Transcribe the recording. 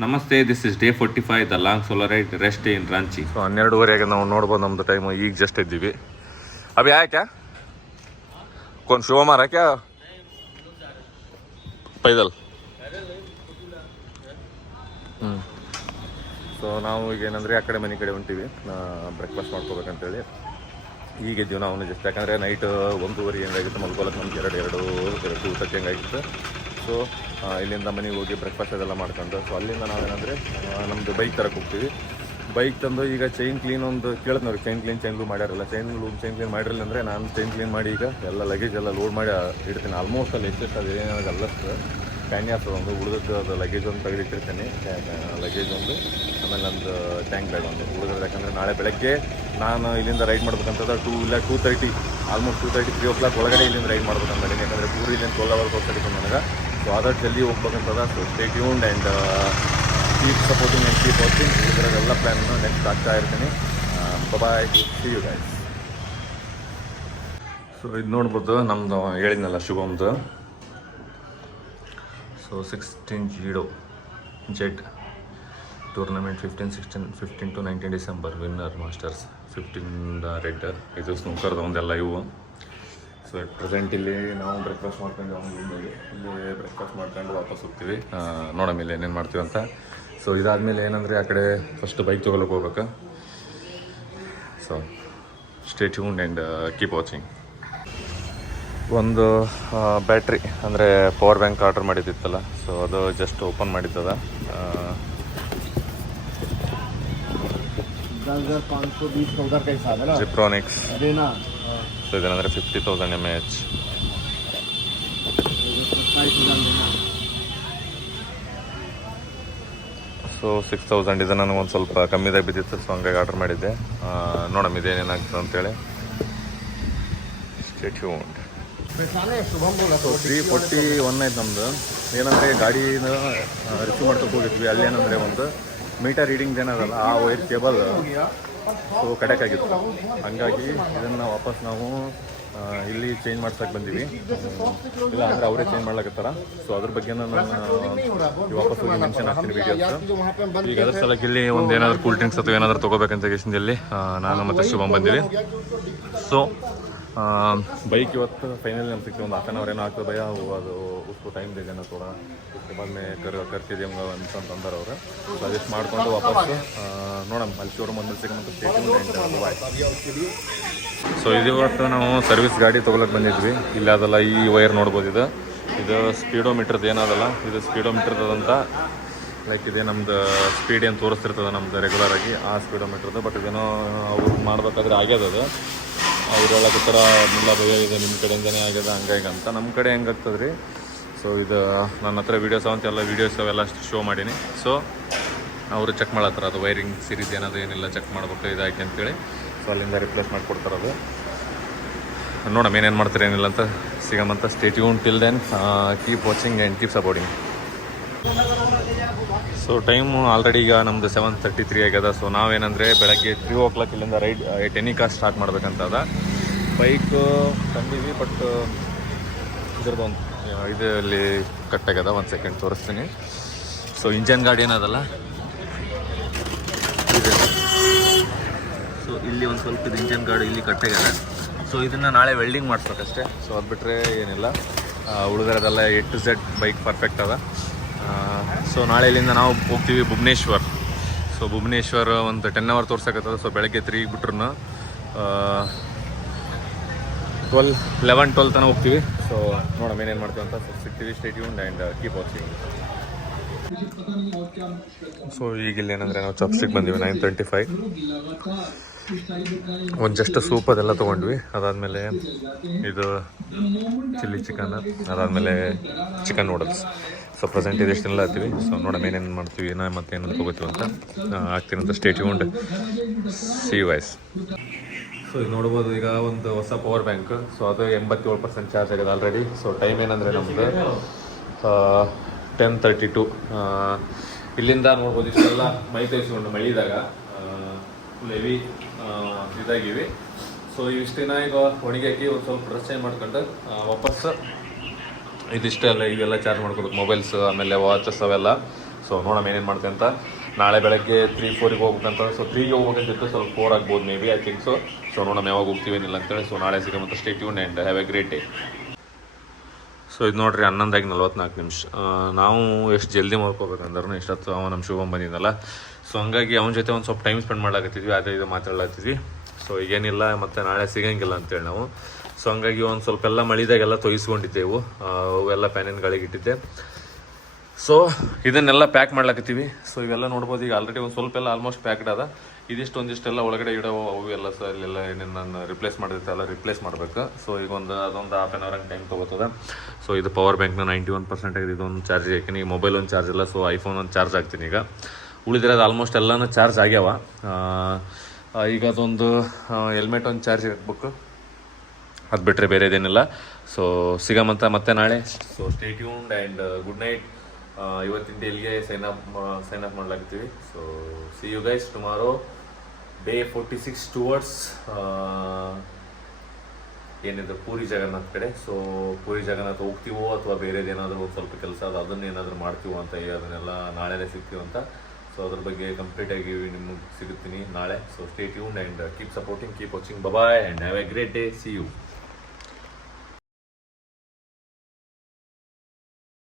ನಮಸ್ತೆ, this is day 45 the long solo ride rest in Ranchi. So 12:30 ನಾವು ನೋಡ್ಬೋದು. ನಮ್ಮದು ಟೈಮ್ ಈಗ ಜಸ್ಟ್ ಇದ್ದೀವಿ. ಅಭಿ ಆಯ ಕ್ಯಾ ಕೌನ್ ಶೋ ಮಾರಾ ಕ್ಯಾ ಪೈದಲ್? ಸೊ ನಾವು ಈಗ ಏನಂದರೆ ಆ ಕಡೆ ಮನೆ ಕಡೆ ಹೊಂಟೀವಿ ಬ್ರೇಕ್ಫಾಸ್ಟ್ ಮಾಡ್ಕೋಬೇಕಂತೇಳಿ. ಈಗಿದ್ದೀವಿ ನಾವು ಜಸ್ಟ್. ಯಾಕಂದರೆ ನೈಟ್ 1:30 ಹೆಂಗಾಗಿತ್ತು ಮಲ್ಕೊಳಕ್ಕೆ ನಮ್ಗೆ 2:30 ಹೆಂಗಾಗಿತ್ತು. ಸೊ ಇಲ್ಲಿಂದ ಮನೆಗೆ ಹೋಗಿ ಬ್ರೇಕ್ಫಾಸ್ಟ್ ಅದೆಲ್ಲ ಮಾಡ್ಕೊಂಡು ಸೊ ಅಲ್ಲಿಂದ ನಾವೇನಂದರೆ ನಮ್ಮದು ಬೈಕ್ ತರಕ್ಕೆ ಹೋಗ್ತೀವಿ. ಬೈಕ್ ತಂದು ಈಗ ಚೈನ್ ಕ್ಲೀನ್ ಒಂದು ಕೇಳಿದ್ ನಾವು ಚೈನ್ ಕ್ಲೀನ್ ಮಾಡಿರಲ್ಲ. ಚೈನ್ ಕ್ಲೀನ್ ಮಾಡಿರಲಿಲ್ಲ ಅಂದರೆ ನಾನು ಚೈನ್ ಕ್ಲೀನ್ ಮಾಡಿ ಈಗ ಎಲ್ಲ ಲಗೇಜ್ ಎಲ್ಲ ಲೋಡ್ ಮಾಡಿ ಇಡ್ತೀನಿ. ಆಲ್ಮೋಸ್ಟ್ ಅಲ್ಲಿ ಎಷ್ಟು ಅದು ಏನಾಗಲ್ಲಷ್ಟು ಕ್ಯಾನ್ಯಾಸ್ ಒಂದು ಉಳಿದದ್ದು ಅದು ಲಗೇಜ್ ಒಂದು ತೆಗೆದಿಟ್ಟಿರ್ತೀನಿ. ಲಗೇಜ್ ಒಂದು, ಆಮೇಲೆ ನಮ್ಮದು ಟ್ಯಾಂಕ್ ಬ್ಯಾಗ್ ಒಂದು ಉಳಿದ್ರೆ. ಯಾಕಂದರೆ ನಾಳೆ ಬೆಳಗ್ಗೆ ನಾನು ಇಲ್ಲಿಂದ ರೈಡ್ ಮಾಡ್ಬೇಕಂತದ 2:30 ಆಲ್ಮೋಸ್ಟ್ 2:30 3 o'clock ಒಳಗಡೆ ಇಲ್ಲಿಂದ ರೈಡ್ ಮಾಡ್ಬೇಕಂತ ಮಾಡೀನಿ. ಯಾಕಂದರೆ ಪೂರಿ ಇಲ್ಲಿಂದ 12 hours ಹೋಗ್ತಾ ನನಗೆ. ಸೊ ಆದಷ್ಟು ಜಲ್ದಿ ಹೋಗ್ಬೇಕಂತದ. So stay tuned and keep supporting and keep watching. ಇದರದೆಲ್ಲ ಪ್ಲ್ಯಾನನ್ನು ನೆಕ್ಸ್ಟ್ ಆಗ್ತಾ ಇರ್ತೀನಿ. Bye, see you guys. So ಇದು ನೋಡ್ಬೋದು ನಮ್ಮದು ಹೇಳಿದ್ನಲ್ಲ ಶುಭಮ್ದು. So 16 jet tournament 15 to 19 December winner masters 15 red. ಇದು ಸ್ನೂಕರ್ದು ಒಂದೆಲ್ಲ ಇವು. ಸೊ ಪ್ರೆಸೆಂಟ್ ಇಲ್ಲಿ ನಾವು ಬ್ರೇಕ್ಫಾಸ್ಟ್ ಮಾಡ್ಕೊಂಡು ಇಲ್ಲಿ ಬ್ರೇಕ್ಫಾಸ್ಟ್ ಮಾಡ್ಕೊಂಡು ವಾಪಸ್ ಹೋಗ್ತೀವಿ. ನೋಡೋ ಮೇಲೆ ಏನೇನು ಮಾಡ್ತೀವಿ ಅಂತ. ಸೊ ಇದಾದಮೇಲೆ ಏನಂದರೆ ಆ ಕಡೆ ಫಸ್ಟ್ ಬೈಕ್ ತೊಗೊಳಕ್ಕೆ ಹೋಗ್ಬೇಕು. So stay tuned and keep watching. ಒಂದು ಬ್ಯಾಟ್ರಿ ಅಂದರೆ ಪವರ್ ಬ್ಯಾಂಕ್ ಆರ್ಡರ್ ಮಾಡಿದ್ದಿತ್ತಲ್ಲ, ಸೊ ಅದು ಜಸ್ಟ್ ಓಪನ್ ಮಾಡಿದ್ದದ. ಜಿಪ್ರೋನಿಕ್ಸ್. ಸೊ ಇದೇನಂದರೆ 50,000 mAh. ಸೊ 6,000 ಇದು ನನಗೆ ಒಂದು ಸ್ವಲ್ಪ ಕಮ್ಮಿದಾಗ ಬಿದ್ದಿತ್ತು. ಸೊ ಹಂಗಾಗಿ ಆರ್ಡರ್ ಮಾಡಿದ್ದೆ. ನೋಡಮ್ಮ ಇದೇನೇನಾಗ್ತದೆ ಅಂತೇಳಿ. Stay tuned. ಸೊ 341 ಆಯ್ತು ನಮ್ಮದು. ಏನಂದರೆ ಗಾಡಿನ ರಿಸೀವ್ ಮಾಡ್ಕೊಂಡು ಹೋಗಿದ್ವಿ. ಅಲ್ಲಿ ಏನಂದರೆ ಒಂದು ಮೀಟರ್ ರೀಡಿಂಗ್ ಏನದಲ್ಲ, ಆ ವೈರ್ ಕೇಬಲ್ ಸೊ ಕಡೆಕ್ಕಾಗಿತ್ತು. ಹಂಗಾಗಿ ಇದನ್ನು ವಾಪಸ್ ನಾವು ಇಲ್ಲಿ ಚೇಂಜ್ ಮಾಡ್ಸಕ್ಕೆ ಬಂದೀವಿ. ಇಲ್ಲ ಅಂದರೆ ಅವರೇ ಚೇಂಜ್ ಮಾಡ್ಲಾಕತ್ತಾರ. ಸೊ ಅದ್ರ ಬಗ್ಗೆ ನಾನು ವಾಪಸ್ ಹೋಗಿ ಮೆನ್ಷನ್ ಹಾಕ್ತೀನಿ ವೀಡಿಯೋಸ್. ಈಗ ಅದ್ರ ಸಲಕ್ಕೆ ಇಲ್ಲಿ ಒಂದು ಏನಾದರೂ ಕೂಲ್ ಡ್ರಿಂಕ್ಸ್ ಅಥವಾ ಏನಾದರೂ ತೊಗೋಬೇಕಂತ ಇಲ್ಲಿ ನಾನು ಮತ್ತು ಶುಭಮ್ ಬಂದೀವಿ. ಸೊ ಬೈಕ್ ಇವತ್ತು ಫೈನಲ್ ನಮ್ಗೆ ಸಿಗ್ತೀವಿ. ಒಂದು 1/2 hour ಏನೋ ಆಗ್ತದೆ ಭಯ. ಅದು ಉಸ್ಕು ಟೈಮ್ ದೇನ ಥೋड़ा उसके बाद में ಕರ್ತಿದ್ದೀವಿ ಅಂತಂದ್ರೆ ಅವರು. ಸೊ ಅದಷ್ಟು ಮಾಡಿಕೊಂಡು ವಾಪಸ್ಸು ನೋಡೋಣ ಅಲ್ಲಿ ಶೋರೂಮ್ ಒಂದು ಸಿಗೋಂಥ ಸ್ಟೇಷನ್. ಸೊ ಇವತ್ತು ನಾವು ಸರ್ವಿಸ್ ಗಾಡಿ ತೊಗೊಳಕ್ಕೆ ಬಂದಿದ್ವಿ. ಇಲ್ಲ ಅದಲ್ಲ, ಈ ವೈರ್ ನೋಡ್ಬೋದು. ಇದು ಸ್ಪೀಡೋಮೀಟ್ರದ್ದು ಏನದಲ್ಲ, ಇದು ಸ್ಪೀಡೋಮೀಟ್ರದಂತ ಲೈಕ್ ಇದೇ ನಮ್ದು ಸ್ಪೀಡ್ ಏನು ತೋರಿಸ್ತಿರ್ತದೆ ನಮ್ದು ರೆಗ್ಯುಲರಾಗಿ, ಆ ಸ್ಪೀಡೋಮೀಟ್ರದ್ದು. ಬಟ್ ಇದೇನೋ ಅವ್ರು ಮಾಡಬೇಕಾದ್ರೆ ಆಗ್ಯದ ಅದು. ಅವ್ರು ಹೇಳಕತ್ತರ ಮುಲ್ಲ ಭಯ ಇದೆ ನಿಮ್ಮ ಕಡೆಯಿಂದನೇ ಆಗ್ಯದ ಹಂಗಾಗಿ ಅಂತ. ನಮ್ಮ ಕಡೆ ಹೆಂಗಾಗ್ತದೆ ರೀ. ಸೊ ಇದು ನನ್ನ ಹತ್ರ ವೀಡಿಯೋಸ್ ಅವೆಲ್ಲ ವೀಡಿಯೋಸ್ ಅವೆಲ್ಲ ಶೋ ಮಾಡೀನಿ. ಸೊ ಅವರು ಚೆಕ್ ಮಾಡತ್ತಾರ ಅದು ವೈರಿಂಗ್ ಸೀರೀಸ್ ಏನಾದರೂ ಏನಿಲ್ಲ ಚೆಕ್ ಮಾಡ್ಬೇಕು ಇದಾಕಿ ಅಂತೇಳಿ. ಸೊ ಅಲ್ಲಿಂದ ರಿಪ್ಲೇಸ್ ಮಾಡಿಕೊಡ್ತಾರೆ ಅದು. ನೋಡಮ್ಮ ಏನೇನು ಮಾಡ್ತಾರೆ ಏನಿಲ್ಲ ಅಂತ ಸಿಗಮಂತ. Stay tune till then. Keep watching and keep supporting. So time already ಈಗ ನಮ್ಮದು 7:33 ಆಗ್ಯದ. ಸೊ ನಾವೇನಂದರೆ ಬೆಳಗ್ಗೆ 3 o'clock ಇಲ್ಲಿಂದ ರೈಡ್ 10 ಕಾರ್ ಸ್ಟಾರ್ಟ್ ಮಾಡ್ಬೇಕಂತ ಅದ. ಬೈಕು ತಂದೀವಿ, ಬಟ್ ಇದ್ರದ್ದೊಂದು ಇದರಲ್ಲಿ ಕಟ್ಟಾಗ್ಯದ. ಒಂದು ಸೆಕೆಂಡ್ ತೋರಿಸ್ತೀನಿ. ಸೊ ಇಂಜನ್ ಗಾಡಿ ಏನದಲ್ಲ ಇದೆ. ಸೊ ಇಲ್ಲಿ ಒಂದು ಸ್ವಲ್ಪ ಇದು ಇಂಜನ್ ಗಾಡಿ ಇಲ್ಲಿ ಕಟ್ಟಾಗ್ಯದ. ಸೊ ಇದನ್ನು ನಾಳೆ ವೆಲ್ಡಿಂಗ್ ಮಾಡಿಸ್ಬೇಕಷ್ಟೇ. ಸೊ ಅದು ಬಿಟ್ಟರೆ ಏನಿಲ್ಲ. ಉಳಿದಿರೋದೆಲ್ಲ A to Z bike perfect ಅದ. ಸೊ ನಾಳೆ ಇಲ್ಲಿಂದ ನಾವು ಹೋಗ್ತೀವಿ ಭುವನೇಶ್ವರ್. ಸೊ ಭುವನೇಶ್ವರ್ ಒಂದು 10 hour ತೋರ್ಸಕತ್ತದ. ಸೊ ಬೆಳಗ್ಗೆ 3 ಬಿಟ್ರು 11-12 ತನಕ ಹೋಗ್ತೀವಿ. ಸೊ ನೋಡೋಣ ಏನೇನು ಮಾಡ್ತೀವಿ ಅಂತ. ಸೊ ಸಿಗ್ತೀವಿ. Stay tuned and keep watching. So ಈಗ ಇಲ್ಲಿ ಏನಂದರೆ ನಾವು ಚಪ್ಸಿಗೆ ಬಂದೀವಿ 9:35. ಒಂದು ಜಸ್ಟ್ ಸೂಪ್ ಅದೆಲ್ಲ ತೊಗೊಂಡ್ವಿ. ಅದಾದಮೇಲೆ ಇದು ಚಿಲ್ಲಿ ಚಿಕನ್, ಅದಾದಮೇಲೆ ಚಿಕನ್ ನೂಡಲ್ಸ್. ಸೊ ಪ್ರೆಸೆಂಟ್ ಇದೆಷ್ಟೆಲ್ಲ ಹತ್ತೀವಿ. ಸೊ ನೋಡೋಣ ಏನೇನು ಮಾಡ್ತೀವಿ, ಏನೋ ಮತ್ತೆ ಏನೇನು ತೊಗೋತೀವಿ ಅಂತ ಆಗ್ತೀನಂತ. Stay tuned. See you guys. So ಇದು ನೋಡ್ಬೋದು ಈಗ ಒಂದು ಹೊಸ ಪವರ್ ಬ್ಯಾಂಕ್. ಸೊ ಅದು 87% ಚಾರ್ಜ್ ಆಗಿದೆ ಆಲ್ರೆಡಿ. ಸೊ ಟೈಮ್ ಏನಂದರೆ ನಮ್ಮದು 10:32. ಇಲ್ಲಿಂದ ನೋಡ್ಬೋದು ಇಷ್ಟೆಲ್ಲ ಮೈ ತೋರಿಸ್ಕೊಂಡು ಮಳಿದಾಗ ಫುಲ್ ಹೆವಿ ಇದಾಗಿವಿ. ಸೊ ಇಷ್ಟಿನ ಈಗ ಒಣಗಾಕಿ ಒಂದು ಸ್ವಲ್ಪ ಡ್ರೆಸ್ ಚೇಂಜ್ ಮಾಡ್ಕೊಂಡು ವಾಪಸ್ ಇದಿಷ್ಟೆಲ್ಲ ಇವೆಲ್ಲ ಚಾರ್ಜ್ ಮಾಡ್ಕೋಬೇಕು. ಮೊಬೈಲ್ಸ್ ಆಮೇಲೆ ವಾಚಸ್ ಅವೆಲ್ಲ ಸೊ ನೋಡೋಣ ಏನೇನು ಮಾಡ್ತೇವೆ ಅಂತ. ನಾಳೆ ಬೆಳಗ್ಗೆ 3-4ಗೆ ಹೋಗ್ಬೇಕಂತ. ಸೊ 3ಗೆ ಹೋಗ್ಬೇಕಂತಿತ್ತು, ಸ್ವಲ್ಪ 4 ಆಗ್ಬೋದು may be, I think so. So ನೋಡೋಣ ಯಾವಾಗ ಹೋಗ್ತೀವಿ ಏನಿಲ್ಲ ಅಂತೇಳಿ. ಸೊ ನಾಳೆ ಸಿಗೋಮಂತ stay tune and have a great day. So ಇದು ನೋಡಿರಿ 11:44. ನಾವು ಎಷ್ಟು ಜಲ್ದಿ ಮಾಡ್ಕೋಬೇಕಂದ್ರೂ ಇಷ್ಟೊತ್ತು ನಮ್ಮ ಶುಭಮ್ ಬಂದಿದ್ದಲ್ಲ. ಸೊ ಹಂಗಾಗಿ ಅವನ ಜೊತೆ ಒಂದು ಸ್ವಲ್ಪ ಟೈಮ್ ಸ್ಪೆಂಡ್ ಮಾಡಾಕತ್ತಿದ್ವಿ, ಅದೇ ಇದು ಮಾತಾಡ್ಲಾಗ್ತಿದ್ವಿ. ಸೊ ಈಗೇನಿಲ್ಲ ಮತ್ತು ನಾಳೆ ಸಿಗೋಂಗಿಲ್ಲ ಅಂತೇಳಿ ನಾವು. ಸೊ ಹಂಗಾಗಿ ಒಂದು ಸ್ವಲ್ಪ ಎಲ್ಲ ಮಳಿದಾಗೆಲ್ಲ ತೊಯಿಸ್ಕೊಂಡಿದ್ದೆವು, ಅವೆಲ್ಲ ಪ್ಯಾನಿನ ಗಾಳಿಗೆ ಇಟ್ಟಿದ್ದೆ. ಸೊ ಇದನ್ನೆಲ್ಲ ಪ್ಯಾಕ್ ಮಾಡ್ಲಾಕತ್ತೀವಿ. ಸೊ ಇವೆಲ್ಲ ನೋಡ್ಬೋದು, ಈಗ ಆಲ್ರೆಡಿ ಒಂದು ಸ್ವಲ್ಪ ಎಲ್ಲ ಆಲ್ಮೋಸ್ಟ್ ಪ್ಯಾಕ್ಡ್ ಅದ. ಒಂದಿಷ್ಟೆಲ್ಲ ಒಳಗಡೆ ಇಡೋ ಅವು ಎಲ್ಲ ಸಹ ಇಲ್ಲೆಲ್ಲ ಏನೇನು ನಾನು ರಿಪ್ಲೇಸ್ ಮಾಡಿರ್ತೆಲ್ಲ ರಿಪ್ಲೇಸ್ ಮಾಡ್ಬೇಕು. ಸೊ ಈಗ ಅದೊಂದು ಹಾಫ್ ಆನ್ ಅವರ್ ಹಂಗೆ ಟೈಮ್ ತೊಗೋತದೆ. ಸೊ ಇದು ಪವರ್ ಬ್ಯಾಂಕ್ನ 91% ಆಗಿದೆ. ಇದೊಂದು ಚಾರ್ಜ್ ಹಾಕಿನಿ. ಈಗ ಮೊಬೈಲ್ ಒಂದು ಚಾರ್ಜ್ ಇಲ್ಲ, ಸೊ ಐಫೋನ್ ಒಂದು ಚಾರ್ಜ್ ಆಗ್ತೀನಿ. ಈಗ ಉಳಿದಿರೋದು ಆಲ್ಮೋಸ್ಟ್ ಎಲ್ಲನೂ ಚಾರ್ಜ್ ಆಗ್ಯಾವ. ಈಗ ಅದೊಂದು ಹೆಲ್ಮೆಟ್ ಒಂದು ಚಾರ್ಜ್ ಹಾಕ್ಬೇಕು, ಅದು ಬಿಟ್ಟರೆ ಬೇರೆದೇನಿಲ್ಲ. ಸೊ ಸಿಗಮಂತ ಮತ್ತೆ ನಾಳೆ. So stay tuned and good night. ಇವತ್ತಿನ ಡೇಲ್ಗೆ ಸೈನ್ ಅಪ್ ಮಾಡ್ಲಾಗ್ತೀವಿ. So see you guys tomorrow, day 46 towards ಏನಿದೆ ಪೂರಿ ಜಗನ್ನಾಥ್ ಕಡೆ. ಸೊ ಪೂರಿ ಜಗನ್ನಾಥ್ ಹೋಗ್ತೀವೋ ಅಥವಾ ಬೇರೆದೇನಾದರೂ ಒಂದು ಸ್ವಲ್ಪ ಕೆಲಸ ಅದು ಅದನ್ನೇನಾದರೂ ಮಾಡ್ತೀವೋ ಅಂತ, ಅದನ್ನೆಲ್ಲ ನಾಳೆನೇ ಸಿಗ್ತೀವಂತ. ಸೊ ಅದ್ರ ಬಗ್ಗೆ ಕಂಪ್ಲೀಟಾಗಿ ನಿಮಗೆ ಸಿಗುತ್ತೀನಿ ನಾಳೆ. So stay tuned and keep supporting, keep watching. Bye and have a great day. See you.